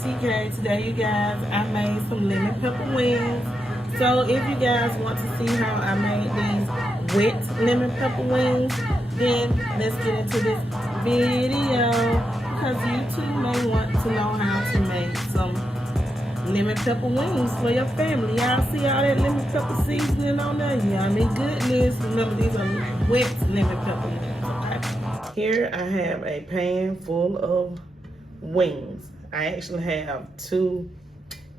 TK. Today, you guys, I made some lemon pepper wings. So if you guys want to see how I made these wet lemon pepper wings, then let's get into this video, because you too may want to know how to make some lemon pepper wings for your family. Y'all see all that lemon pepper seasoning on there? Yummy goodness. Remember, these are wet lemon pepper wings, okay? Here I have a pan full of wings. I actually have 2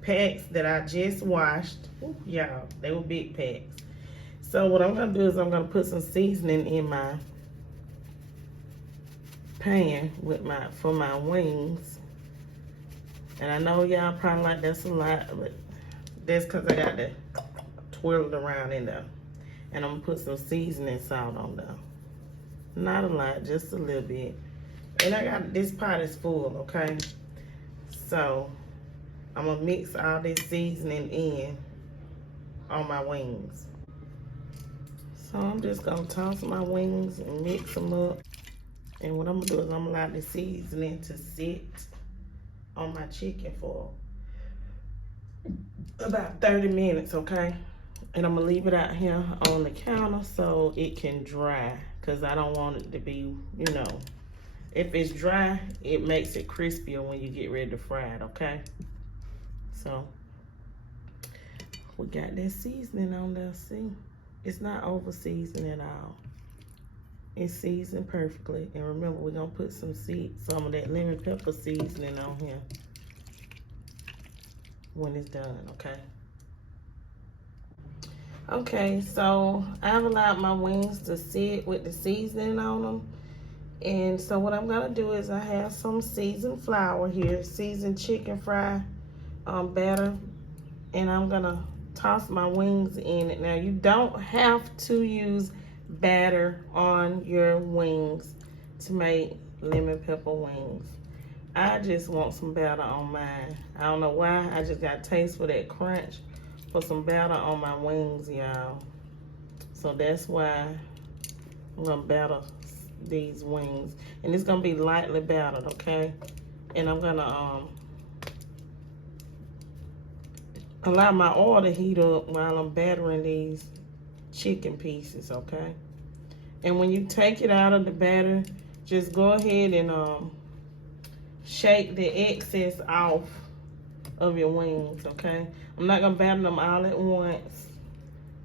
packs that I just washed. Y'all, they were big packs. So what I'm gonna do is I'm gonna put some seasoning in my pan with for my wings. And I know y'all probably like that's a lot, but that's because I got to twirl it around in there. And I'm gonna put some seasoning salt on there. Not a lot, just a little bit. And I got, this pot is full, okay? So I'm gonna mix all this seasoning in on my wings. So I'm just gonna toss my wings and mix them up. And what I'm gonna do is I'm gonna allow the seasoning to sit on my chicken for about 30 minutes, okay? And I'm gonna leave it out here on the counter so it can dry, because I don't want it to be, you know, if it's dry, it makes it crispier when you get ready to fry it, okay? So we got that seasoning on there, see? It's not over seasoned at all. It's seasoned perfectly. And remember, we're gonna put some of that lemon pepper seasoning on here when it's done, okay? Okay, so I've allowed my wings to sit with the seasoning on them. And so what I'm gonna do is I have some seasoned flour here, seasoned chicken fry batter, and I'm gonna toss my wings in it. Now, you don't have to use batter on your wings to make lemon pepper wings. I just want some batter on mine. I don't know why, I just got a taste for that crunch, for some batter on my wings, y'all. So that's why I'm gonna batter these wings, and it's gonna be lightly battered, okay? And I'm gonna allow my oil to heat up while I'm battering these chicken pieces, okay? And when you take it out of the batter, just go ahead and shake the excess off of your wings, okay? I'm not gonna batter them all at once.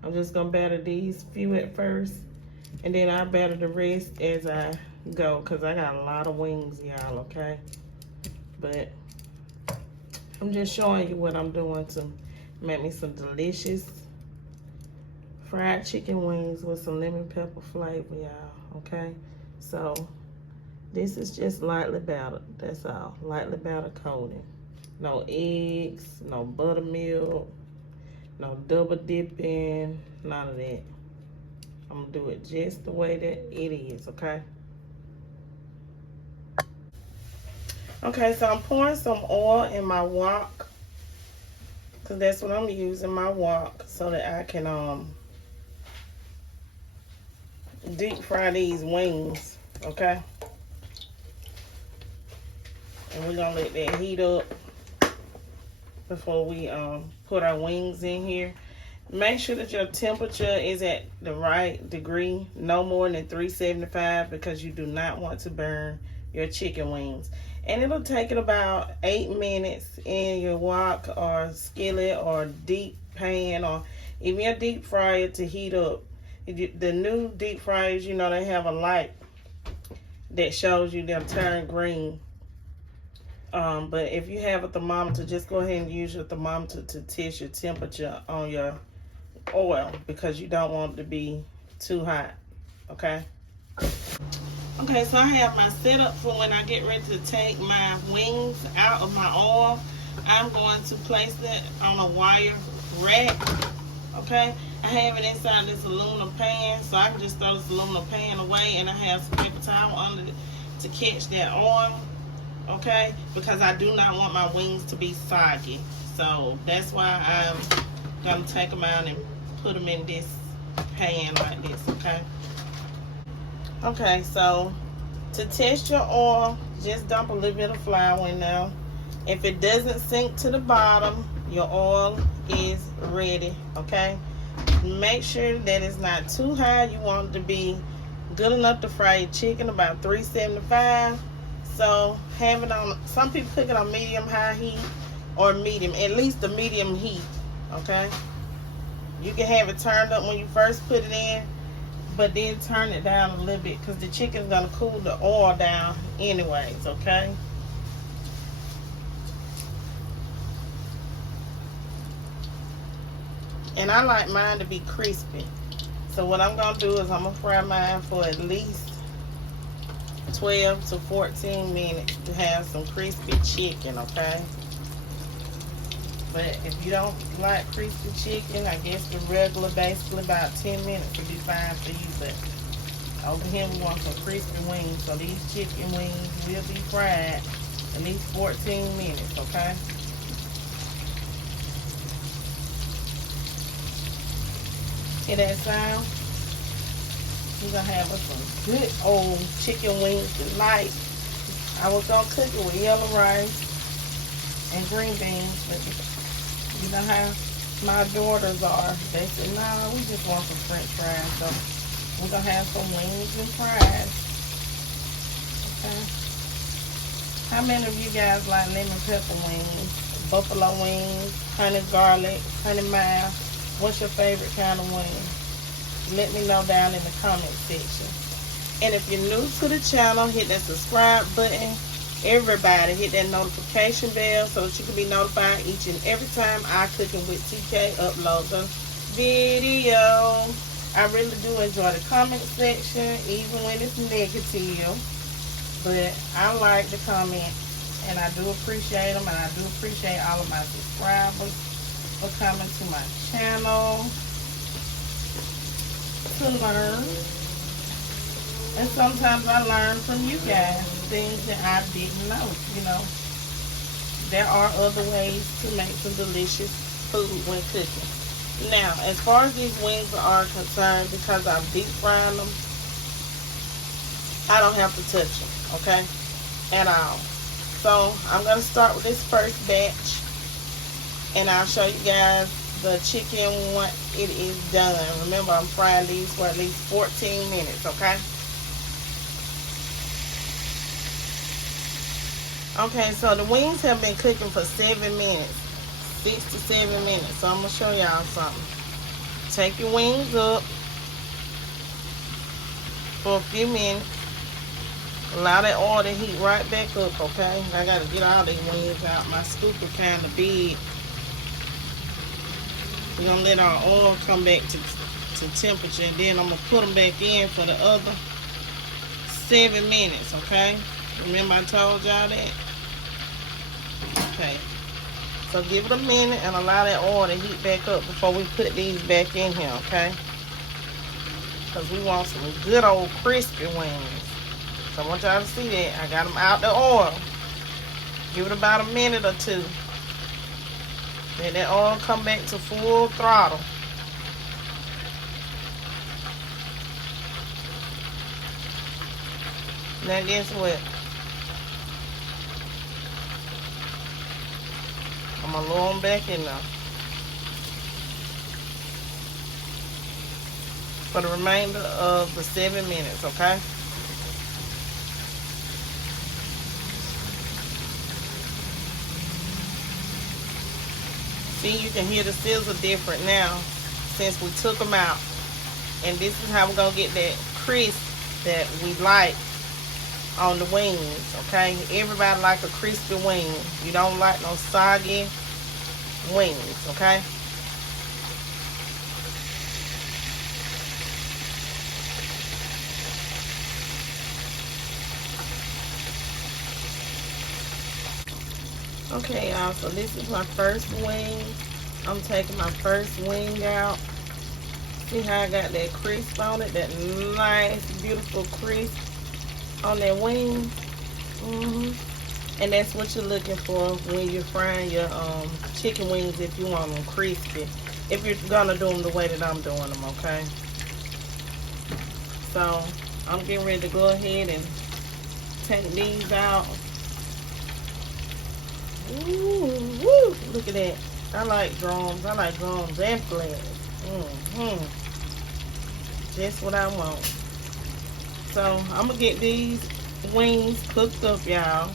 I'm just gonna batter these few at first, and then I'll batter the rest as I go, because I got a lot of wings, y'all, okay? But I'm just showing you what I'm doing to make me some delicious fried chicken wings with some lemon pepper flavor, y'all, okay? So this is just lightly battered, that's all. Lightly battered coating. No eggs, no buttermilk, no double dipping, none of that. I'm gonna do it just the way that it is, okay? Okay, so I'm pouring some oil in my wok, because that's what I'm using, my wok, so that I can deep fry these wings, okay? And we're gonna let that heat up before we put our wings in here. Make sure that your temperature is at the right degree, no more than 375, because you do not want to burn your chicken wings. And it'll take it about 8 minutes in your wok or skillet or deep pan or even your deep fryer to heat up. The new deep fryers, you know, they have a light that shows you they'll turn green. But if you have a thermometer, just go ahead and use your thermometer to test your temperature on your oil, because you don't want it to be too hot, okay? Okay, so I have my setup for when I get ready to take my wings out of my oil. I'm going to place it on a wire rack, okay? I have it inside this aluminum pan, so I can just throw this aluminum pan away, and I have some paper towel under it to catch that oil, okay? Because I do not want my wings to be soggy. So that's why I'm gonna take them out and put them in this pan like this, okay? Okay, so to test your oil, just dump a little bit of flour in there. If it doesn't sink to the bottom, your oil is ready, okay? Make sure that it's not too high. You want it to be good enough to fry your chicken, about 375. So have it on, some people cook it on medium high heat or medium, at least the medium heat, okay? You can have it turned up when you first put it in, but then turn it down a little bit because the chicken's gonna cool the oil down anyways, okay? And I like mine to be crispy. So what I'm gonna do is I'm gonna fry mine for at least 12 to 14 minutes to have some crispy chicken, okay? But if you don't like crispy chicken, I guess the regular, basically about 10 minutes would be fine for you. But over here we want some crispy wings. So these chicken wings will be fried at least 14 minutes, okay? Hear that sound? We're gonna have us some good old chicken wings tonight. I was gonna cook it with yellow rice and green beans, but you know how my daughters are. They said, nah, we just want some french fries. So we're gonna have some wings and fries. Okay. How many of you guys like lemon pepper wings, buffalo wings, honey garlic, honey mayo? What's your favorite kind of wing? Let me know down in the comment section. And if you're new to the channel, hit that subscribe button. Everybody, hit that notification bell so that you can be notified each and every time I Cooking with TK upload a video. I really do enjoy the comment section, even when it's negative. But I like the comments, and I do appreciate them, and I do appreciate all of my subscribers for coming to my channel to learn. And sometimes I learn from you guys things that I didn't know. You know, there are other ways to make some delicious food when cooking. Now, as far as these wings are concerned, because I'm deep frying them, I don't have to touch them, okay, at all. So I'm going to start with this first batch, and I'll show you guys the chicken when it is done. Remember, I'm frying these for at least 14 minutes, okay? Okay, so the wings have been cooking for 7 minutes, 6 to 7 minutes. So I'm going to show y'all something. Take your wings up for a few minutes. Allow that oil to heat right back up, okay? I got to get all these wings out. My scoop is kind of big. We're going to let our oil come back to temperature, and then I'm going to put them back in for the other 7 minutes, okay? Remember I told y'all that? Okay. So give it a minute and allow that oil to heat back up before we put these back in here, okay? Because we want some good old crispy wings. So I want y'all to see that. I got them out the oil. Give it about a minute or two. Let that oil come back to full throttle. Now guess what? I'm gonna lower them back in now for the remainder of the 7 minutes, okay? See, you can hear the sizzle different now since we took them out. And this is how we're gonna get that crisp that we like on the wings, okay? Everybody like a crispy wing. You don't like no soggy wings, okay? Okay, y'all, so this is my first wing. I'm taking my first wing out. See how I got that crisp on it? That nice, beautiful crisp on that wing. And that's what you're looking for when you're frying your chicken wings, if you want them crispy. If you're gonna do them the way that I'm doing them, okay? So I'm getting ready to go ahead and take these out. Ooh, woo, look at that. I like drums. I like drums and flags. Just what I want. So I'm gonna get these wings cooked up, y'all.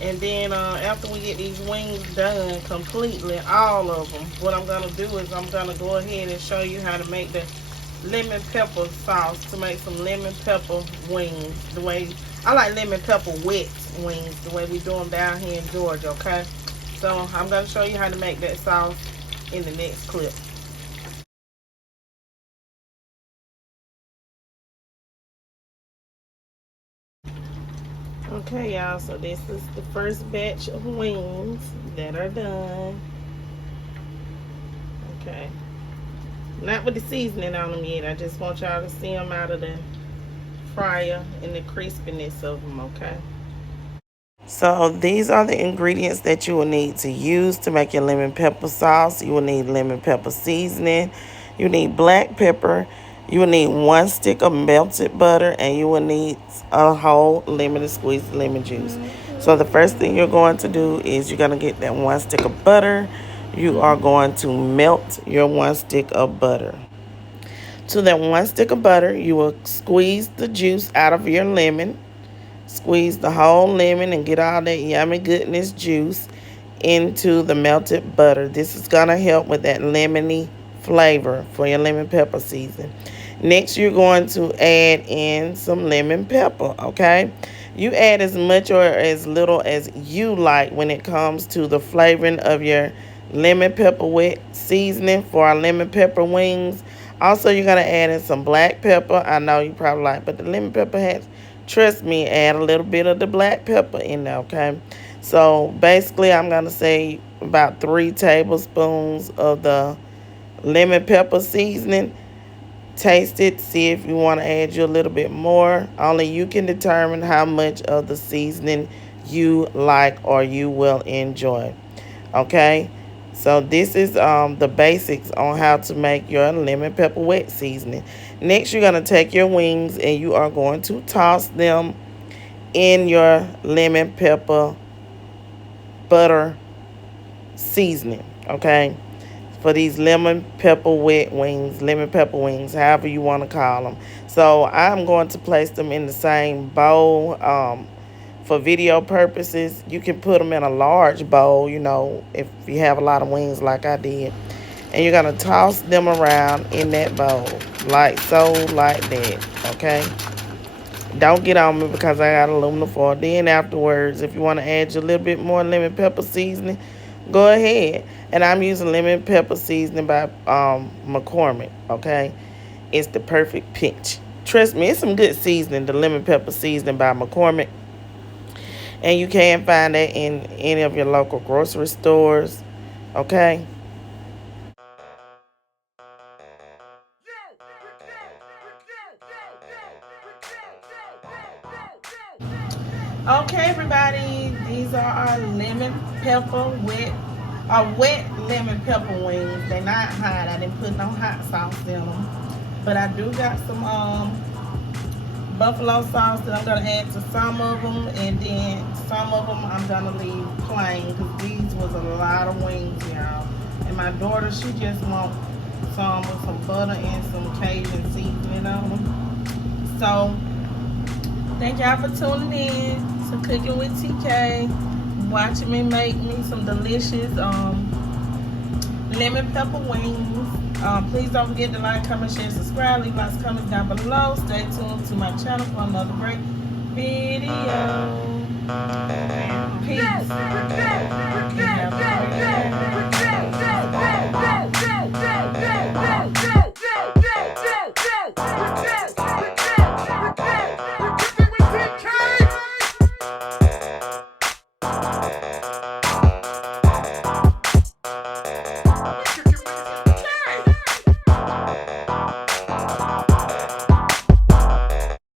And then after we get these wings done completely, all of them, what I'm gonna do is I'm gonna go ahead and show you how to make the lemon pepper sauce to make some lemon pepper wings. The way I like lemon pepper wet wings, the way we do them down here in Georgia, okay? So I'm gonna show you how to make that sauce in the next clip. Okay, y'all, so this is the first batch of wings that are done. Okay. Not with the seasoning on them yet. I just want y'all to see them out of the fryer and the crispiness of them, okay? So these are the ingredients that you will need to use to make your lemon pepper sauce. You will need lemon pepper seasoning. You need black pepper. You will need 1 stick of melted butter, and you will need a whole lemon to squeeze the lemon juice. So the first thing you're going to do is you're going to get that 1 stick of butter. You are going to melt your 1 stick of butter. To that 1 stick of butter, you will squeeze the juice out of your lemon. Squeeze the whole lemon and get all that yummy goodness juice into the melted butter. This is going to help with that lemony flavor for your lemon pepper season. Next, you're going to add in some lemon pepper, okay? You add as much or as little as you like when it comes to the flavoring of your lemon pepper wet seasoning for our lemon pepper wings. Also, you're going to add in some black pepper. I know you probably like, but the lemon pepper has, trust me, add a little bit of the black pepper in there, okay? So, basically, I'm going to say about 3 tablespoons of the lemon pepper seasoning. Taste it, see if you want to add you a little bit more. Only you can determine how much of the seasoning you like or you will enjoy. Okay, so this is the basics on how to make your lemon pepper wet seasoning. Next, you're going to take your wings and you are going to toss them in your lemon pepper butter seasoning, okay? For these lemon pepper wet wings, lemon pepper wings, however you want to call them. So I'm going to place them in the same bowl. For video purposes, you can put them in a large bowl, you know, if you have a lot of wings like I did. And you're going to toss them around in that bowl, like so, like that, okay? Don't get on me because I got aluminum foil. Then afterwards, if you want to add your little bit more lemon pepper seasoning, go ahead. And I'm using lemon pepper seasoning by McCormick, okay? It's the perfect pinch. Trust me, it's some good seasoning, the lemon pepper seasoning by McCormick. And you can find that in any of your local grocery stores, okay? Okay, everybody, these are our lemon pepper wet lemon pepper wings. They're not hot. I didn't put no hot sauce in them, but I do got some buffalo sauce that I'm gonna add to some of them, and then some of them I'm gonna leave plain because these was a lot of wings, y'all. And my daughter, she just wants some with some butter and some Cajun seasoning on them. So thank y'all for tuning in to Cooking with TK, watching me make me some delicious lemon pepper wings. Please don't forget to like, comment, share, subscribe. Leave lots of comments down below. Stay tuned to my channel for another great video. Peace.